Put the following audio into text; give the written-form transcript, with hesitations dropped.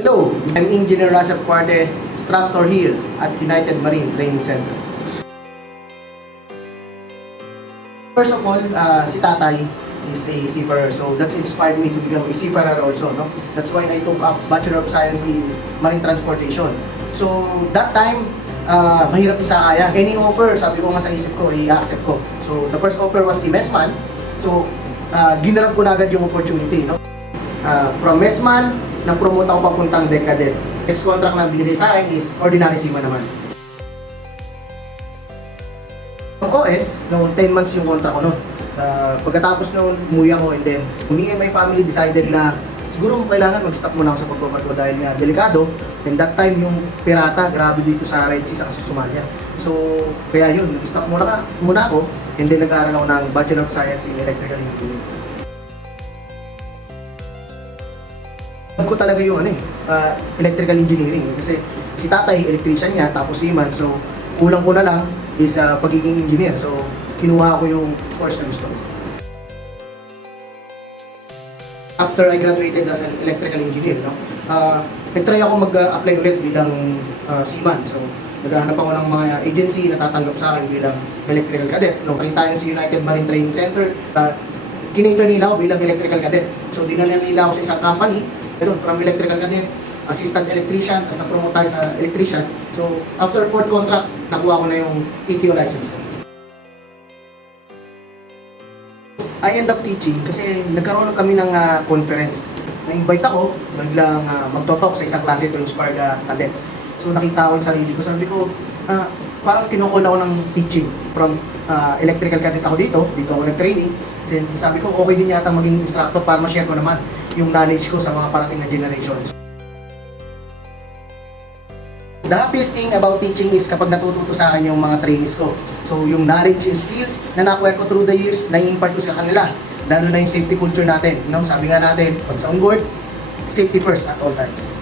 Hello, I'm Engineer Rasef Cuarte, instructor here at United Marine Training Center. First of all, si Tatay is a seafarer, so that's inspired me to become a seafarer also, no? That's why I took up Bachelor of Science in Marine Transportation. So, that time, mahirap din sa kaya. Any offer, sabi ko nga sa isip ko, i-accept ko. So, the first offer was the messman. So, ginarap ko na agad yung opportunity, no? From messman, na-promote ako papuntang deck cadet. Next contract na binigay sa akin is ordinary seaman naman. Ang OS, noong 10 months yung contract ko noon. Pagkatapos noon, umuwi ako and then me and my family decided na siguro kailangan mag-stop muna ako sa pagbabarko dahil nga delikado. And that time yung pirata, grabe dito sa Red Sea sa Somalia. So, kaya yun, nag-stop muna ako and then nag-aaral ako ng Bachelor of Science in Electrical Engineering. Ko talaga yung electrical engineering kasi si tatay electrician niya tapos seaman, so kulang ko na lang is pagiging engineer, so kinuha ko yung course na gusto ko. After I graduated as an electrical engineer, no, nag-try ako mag-apply ulit bilang seaman, so naghahanap ako ng mga agency na tatanggap sa akin bilang electrical cadet. Nung tayo sa United Marine Training Center, kinainter nila ako bilang electrical cadet, so dinala nila ako sa isang company. From electrical cadet, assistant electrician, tapos na-promote tayo sa electrician. So, after port contract, nakuha ko na yung PTO license ko. I end up teaching kasi nagkaroon kami ng conference. Na-invite ako, biglang magtotalk sa isang klase to inspire the cadets. So, nakita ko yung sarili ko. Sabi ko, parang kinukul ako ng teaching. From electrical cadet ako dito ako nag-training. Sabi ko, okay din yata maging instructor para ma-share ko naman yung knowledge ko sa mga parating na generations. The happiest thing about teaching is kapag natututo sa akin yung mga trainees ko. So yung knowledge and skills na na-acquire ko through the years, na-impart ko sa kanila. Lalo na yung safety culture natin. Sabi nga natin, pag sa onboard, safety first at all times.